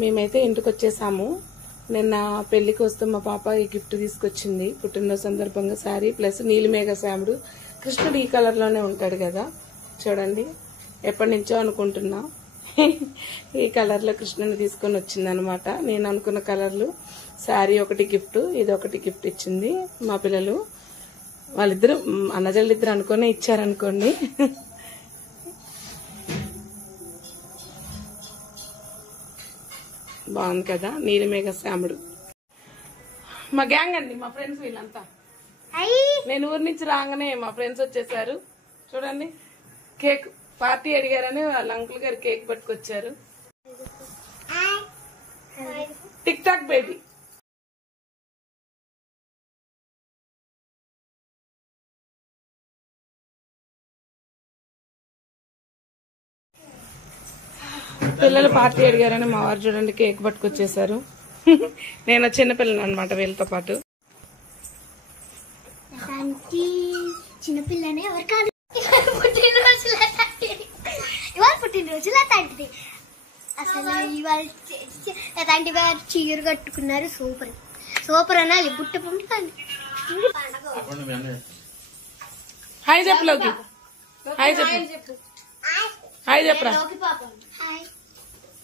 మేమైతే ఇంటికి వచ్చేసాము. నిన్న పెళ్లికి వస్తూ మా పాప ఈ గిఫ్ట్ తీసుకొచ్చింది పుట్టినరోజు సందర్భంగా. శారీ ప్లస్ నీలిమేఘ శ్యాముడు. కృష్ణుడు ఈ కలర్ లోనే ఉంటాడు కదా, చూడండి. ఎప్పటి నుంచో అనుకుంటున్నా ఈ కలర్ లో కృష్ణుని తీసుకొని వచ్చింది అనమాట. నేను అనుకున్న కలర్లు. శారీ ఒకటి గిఫ్ట్, ఇది ఒకటి గిఫ్ట్ ఇచ్చింది మా పిల్లలు. వాళ్ళిద్దరు అన్నజల్లిద్దరు అనుకునే ఇచ్చారనుకోండి. బాగుంది కదా, నీలిమేఘ శ్యాముడు. మా గ్యాంగ్ అండి, మా ఫ్రెండ్స్ వీళ్ళంతా. నేను ఊరి నుంచి రాగానే మా ఫ్రెండ్స్ వచ్చేసారు. చూడండి, కేక్ పార్టీ అడిగారని వాళ్ళ అంకుల్ గారు కేక్ పట్టుకొచ్చారు. TikTok baby. పిల్లలు పార్టీ అడిగారని మా వారు చూడండి కేక్ పట్టుకొచ్చేసారు. నేను చిన్నపిల్లని అనమాట వీళ్ళతో పాటు. చిన్నపిల్లనే ఎవరు కాదు, ఇవాళ పుట్టినరోజులు అతంటిది. అసలు ఇవాళ అతంటి వారు చీర కట్టుకున్నారు. సూపర్ సూపర్ అనాలి. బుట్ట పుంటుంది. హాయ్ చెప్పలోకి, హాయ్ చెప్పు, హాయ్ చెప్పరా.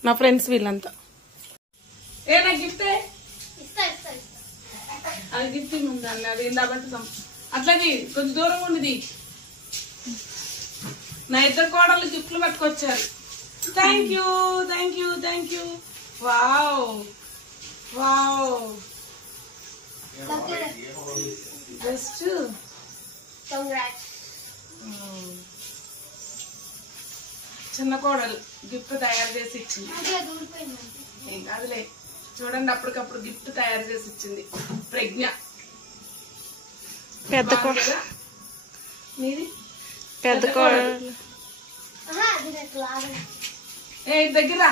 మా ఫ్రెండ్స్ వీళ్ళంతా. ఏ నా గిఫ్ట్ అది గిఫ్టింగ్ ఉందండి, అది ఇందాబట్టి అట్లాది కొంచెం దూరం ఉండేది. నా ఇద్దరు కోడళ్ళు గిఫ్ట్లు పట్టుకొచ్చారు. Thank you, thank you, thank you. Wow wow, just చిన్న కోడలు గిఫ్ట్ తయారు చేసి ఇచ్చింది. ఏం కాదులే, చూడండి అప్పటికప్పుడు గిఫ్ట్ తయారు చేసి ఇచ్చింది ప్రజ్ఞ. పెద్ద కోడలు మీది పెద్ద కోడలు. దగ్గర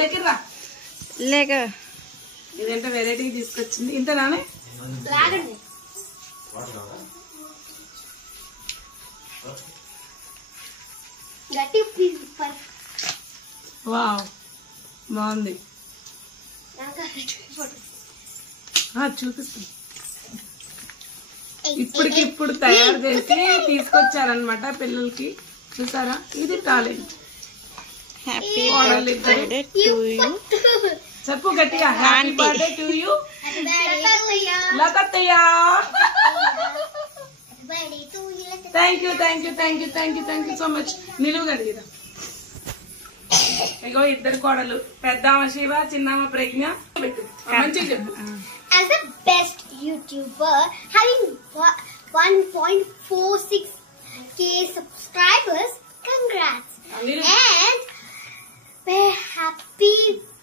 దగ్గర లేక ఇదేంటో వెరైటీ తీసుకొచ్చింది. ఇంతనానే వావ్, బాగుంది. చూపిస్తాను. ఇప్పటికిప్పుడు తయారు చేసి తీసుకొచ్చారనమాట పిల్లలకి. చూసారా, ఇది talent. Happy birthday to you. చెప్పు గట్టిగా, హ్యాపీ బర్త్డే టు యూ లతయ్య. Thank you, thank you, thank you, thank you, thank you so much. నిలువుగా అడిగిరా. ఇగో ఇద్దరు కోడలు, పెద్దామ శివ, చిన్నామ ప్రజ్ఞ. మంచిగా చెప్పు. As the best YouTuber, having 1.46k subscribers, congrats. And happy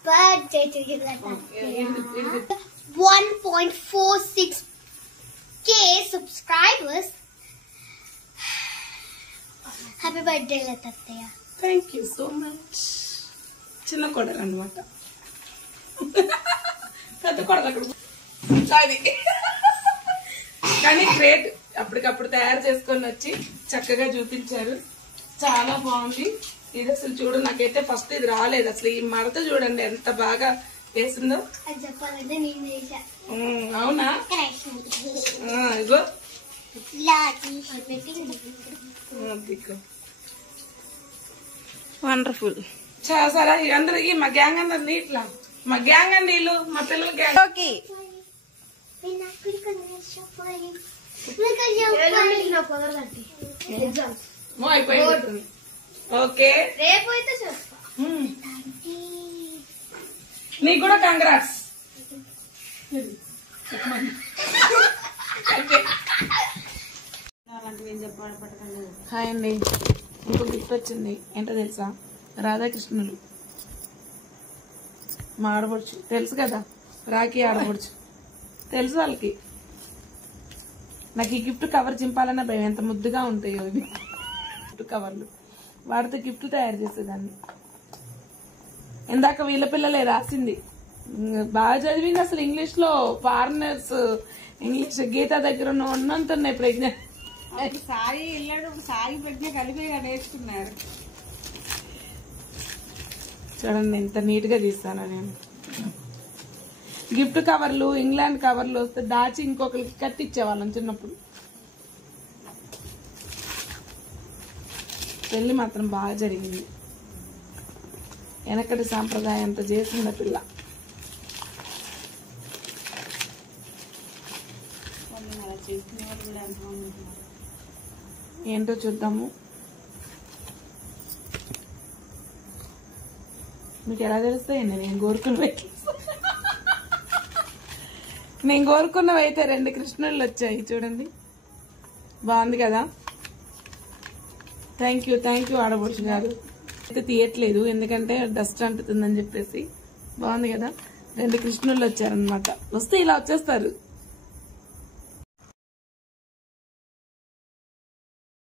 birthday to you. 1.46k subscribers. Happy birthday, Lataya. Thank you so much. చిన్న కోడలు అనమాట, పెద్ద కోడలు అక్కడ. అది కానీ గ్రేట్, అప్పటికప్పుడు తయారు చేసుకొని వచ్చి చక్కగా చూపించారు. చాలా బాగుంది. ఇది అసలు చూడు, నాకైతే ఫస్ట్ ఇది రాలేదు అసలు. ఈ మడత చూడండి ఎంత బాగా వేసిందో. అవునా, ఇగో వండర్ఫుల్. సరే అందరికి మా గ్యాంగ్ అందరినీ ఇట్లా, మా గ్యాంగ్ అండి వీళ్ళు, మా పిల్లల గ్యాంగ్. అయిపోయింది. ఓకే, నీకు కూడా కంగ్రాట్స్. హాయ్ అండి, ఇంకో గిఫ్ట్ వచ్చింది. ఏంటో తెలుసా, రాధాకృష్ణులు. మా ఆడపడుచు తెలుసు కదా, రాఖీ ఆడపడుచు తెలుసు వాళ్ళకి. నాకు ఈ గిఫ్ట్ కవర్ చింపాలన్న భయం, ఎంత ముద్దుగా ఉంటాయో ఇవి గిఫ్ట్ కవర్లు. వాడితో గిఫ్ట్ తయారు చేసేదాన్ని. ఇందాక వీళ్ళ పిల్లలే రాసింది, బాగా చదివింది. అసలు ఇంగ్లీష్ లో ఫారినర్స్ ఇంగ్లీష్ గీత దగ్గర ఉన్నంతున్నాయి. ప్రజ్ఞ సాయి వెళ్ళాడు, సాయి ప్రజ్ఞ కలిపి నేర్చుకున్నారు. చూడండి ఎంత నీట్ గా తీస్తానో నేను. గిఫ్ట్ కవర్లు ఇంగ్లాండ్ కవర్లు వస్తే దాచి ఇంకొకరికి కట్టించేవాళ్ళం చిన్నప్పుడు. పెళ్లి మాత్రం బాగా జరిగింది. వెనకటి సాంప్రదాయంతో చేసిన పిల్ల. ఏంటో చూద్దాము. మీకు ఎలా తెలుస్తాయండి నేను కోరుకున్నవి? నేను కోరుకున్నవి అయితే 2 కృష్ణుళ్ళు వచ్చాయి చూడండి. బాగుంది కదా. థ్యాంక్ యూ ఆడపడుచు గారు. అయితే తీయట్లేదు ఎందుకంటే డస్ట్ అంటుతుందని చెప్పేసి. బాగుంది కదా. 2 కృష్ణుళ్ళు వచ్చారనమాట. వస్తే ఇలా వచ్చేస్తారు.